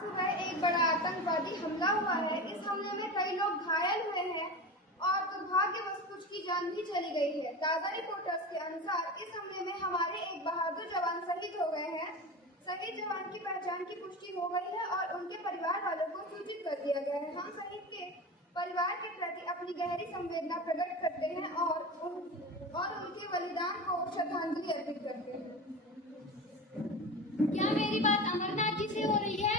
सुबह एक बड़ा आतंकवादी हमला हुआ है। इस हमले में कई लोग घायल हुए हैं और दुर्भाग्यवश कुछ की जान भी चली गई है। ताज़ा रिपोर्ट्स के अनुसार इस हमले में हमारे एक बहादुर जवान शहीद हो गए हैं। शहीद जवान की पहचान की पुष्टि हो गई है और उनके परिवार वालों को सूचित कर दिया गया है। हम शहीद के परिवार के प्रति अपनी गहरी संवेदना प्रकट करते हैं और उनके बलिदान को श्रद्धांजलि अर्पित करते हैं। क्या मेरी बात अमरनाथ जी से हो रही है?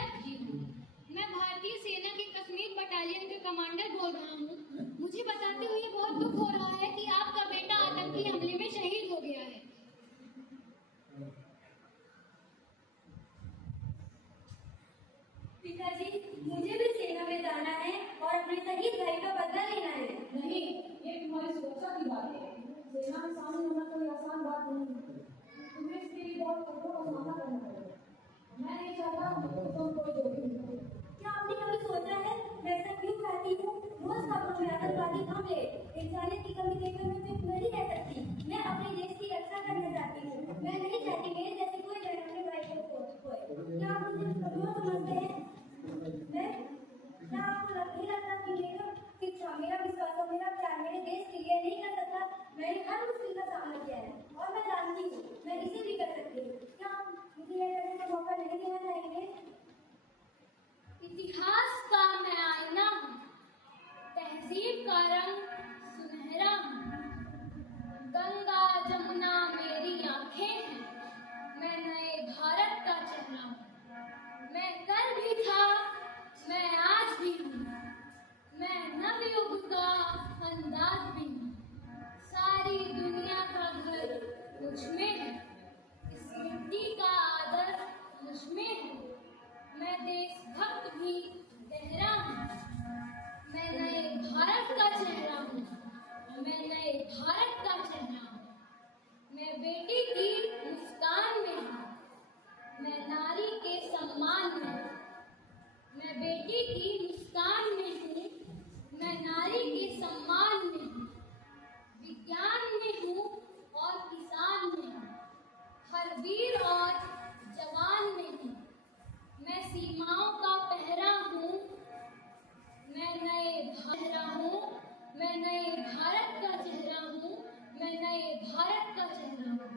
मैं भारतीय सेना के कश्मीर बटालियन के कमांडर बोल रहा हूँ। मुझे बताते हुए बहुत दुख हो रहा है कि आपका बेटा आतंकी हमले में शहीद हो गया है। पिताजी, मुझे भी सेना में जाना है और अपने शहीद भाई का बदला लेना है। नहीं, ये तुम्हारी सुरक्षा की बात है। सेना में शामिल होना कोई आसान बात नहीं है। तुम्हें इसके लिए बहुत कठोर का सामना करना पड़ेगा। मैं नहीं चाहता कि तुम कोई जोखिम लो। क्या आपने कभी सोचा है मैं ऐसा क्यों चाहती हूँ? रोज खबरों में आतंकवादी हमले, इंसानियत की कमी देखकर मैं चुप नहीं रह सकती। मैं अपने देश की रक्षा करना चाहती हूँ। मैं नहीं चाहती मेरे जैसे कोई बहन अपने भाई को खोए। क्या आप मुझे कमजोर समझते हैं? क्या आपको नहीं लगता कि मेरा शिक्षा, मेरा विश्वास और मेरा प्यार मेरे देश के लिए नहीं कर सकता? मैंने हर मुश्किल का सामना किया है और मैं जानती हूँ मैं इसे भी कर सकती हूँ। क्या आप मुझे यह करने का मौका नहीं देना चाहेंगे? इतिहास का मैं आईना हूँ, तहजीब का रंग सुनहरा हूँ। गंगा जमुना मेरी आंखें हैं, मैं नए भारत का चेहरा हूँ। मैं कल भी था, मैं आज भी हूँ, मैं नवयुग का अंदाज भी हूँ। सारी दुनिया का घर मुझ में है, इस मिट्टी का आदर मुझ में है। मैं देशभक्त भी गहरा हूँ, मैं नए भारत का चेहरा हूँ, मैं नए भारत का चेहरा हूँ। मैं बेटी की मुस्कान में हूँ, मैं नारी के सम्मान में हूँ। मैं बेटी की मुस्कान में हूँ, मैं नारी के सम्मान में हूँ। विज्ञान में हूँ और किसान में हूँ, हर वीर और जवान में हूँ। मैं सीमाओं का पहरा हूँ, मैं नए चेहरा हूँ, मैं नए भारत का चेहरा हूँ, मैं नए भारत का चेहरा हूँ।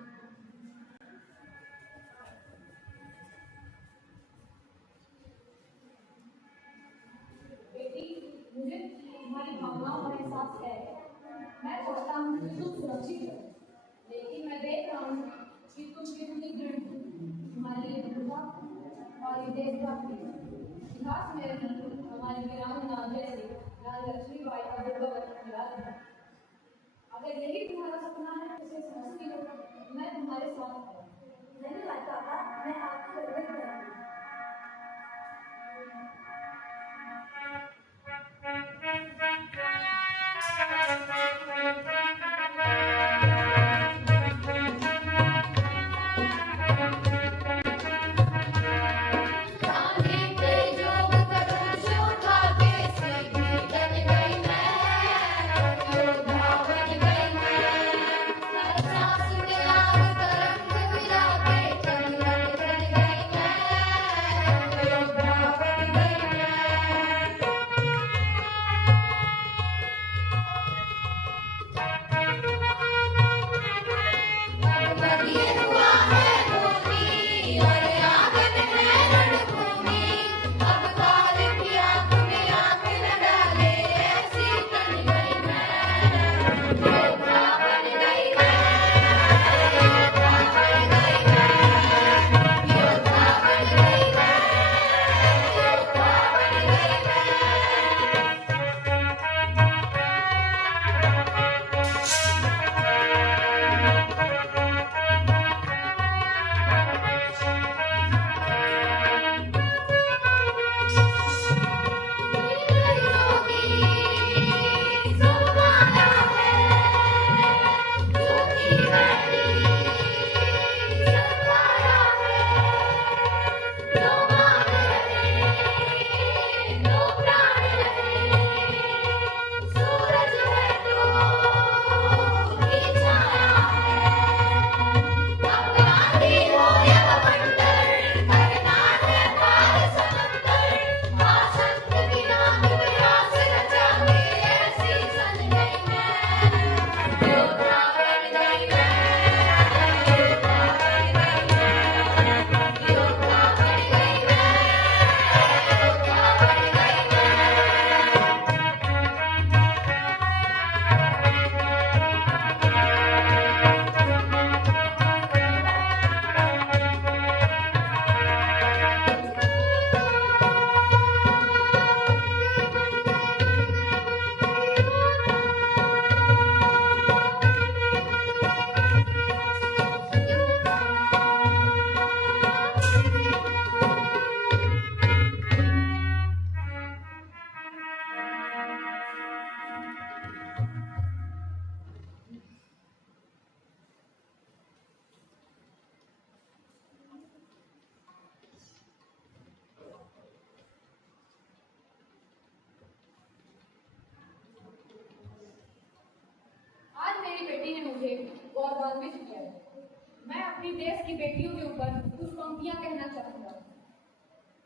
बेटी, मुझे तुम्हारी भावनाओं का एहसास है। मैं चाहता हूँ कि तुम सुरक्षित हो, लेकिन मैं देख रहा हूँ कि तुम कितनी दृढ़ हो। तुम्हारी ये दृढ़ता और ये देशभक्ति इतिहास में रही हमारी वीरांगना जैसे रानी लक्ष्मीबाई और दुर्गावती की याद है। अगर यही तुम्हारा सपना है तो इसे समझती हो, मैं तुम्हारे साथ हूँ। धन्यवाद पापा, मैं आपको गर्वित करूँगी। देश की बेटियों के ऊपर कुछ पंक्तियां कहना चाहूंगा।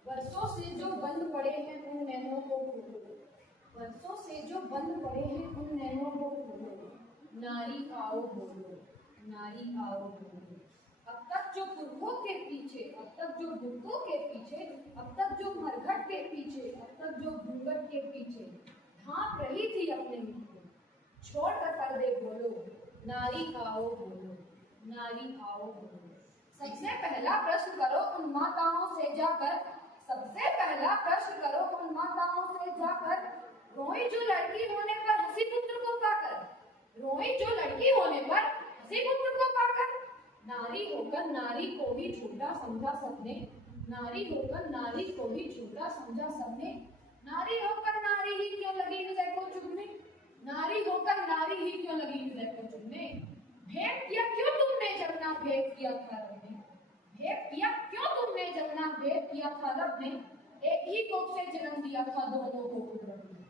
वर्षों से जो बंद पड़े हैं उन नैनों को खोलो, वर्षों से जो बंद पड़े हैं उन नैनों को खोलो, नारी आओ बोलो, नारी आओ बोलो। अब तक जो पुरखों के पीछे, अब तक जो बुतों के पीछे, अब तक जो मरघट के पीछे, अब तक जो घूंघट के पीछे ढांप रही थी अपने मुंह को, छोड़ कर पर्दे बोलो, नारी आओ बोलो, नारी आओ बोलो। सबसे पहला प्रश्न करो उन माताओं से जाकर, सबसे पहला प्रश्न करो उन माताओं से जाकर, रोई जो लड़की होने पर हंसी पुत्र को पाकर, रोई जो लड़की होने पर हंसी पुत्र को पाकर। नारी होकर नारी को ही छोटा समझा सबने, नारी होकर नारी को ही छोटा समझा सबने। नारी होकर नारी ही क्यों लगी हृदय को चुभने, नारी होकर नारी ही क्यों लगी हृदय को चुभने। भेद किया क्यों तुमने जब ना भेद किया था रब ने, भेद किया क्यों तुमने जब ना भेद किया था रब ने। एक ही कोख से जन्म दिया था दोनों को कुदरत ने,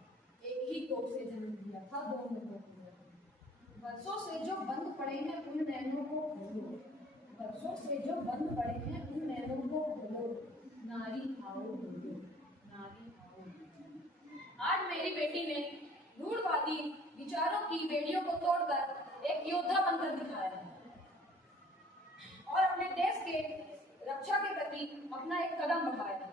एक ही कोख से जन्म दिया था दोनों को कुदरत ने। वर्षों से जो बंद पड़े हैं उन नैनों को खोलो, वर्षों से जो बंद पड़े हैं उन नैनों को खोलो, नारी आओ बोलो, नारी आओ बोलो। आज मेरी बेटी ने रूढ़वादी विचारों की बेड़ियों को तोड़कर एक योद्धा बनकर दिखाया है और अपने देश के रक्षा के प्रति अपना एक कदम बढ़ाया है।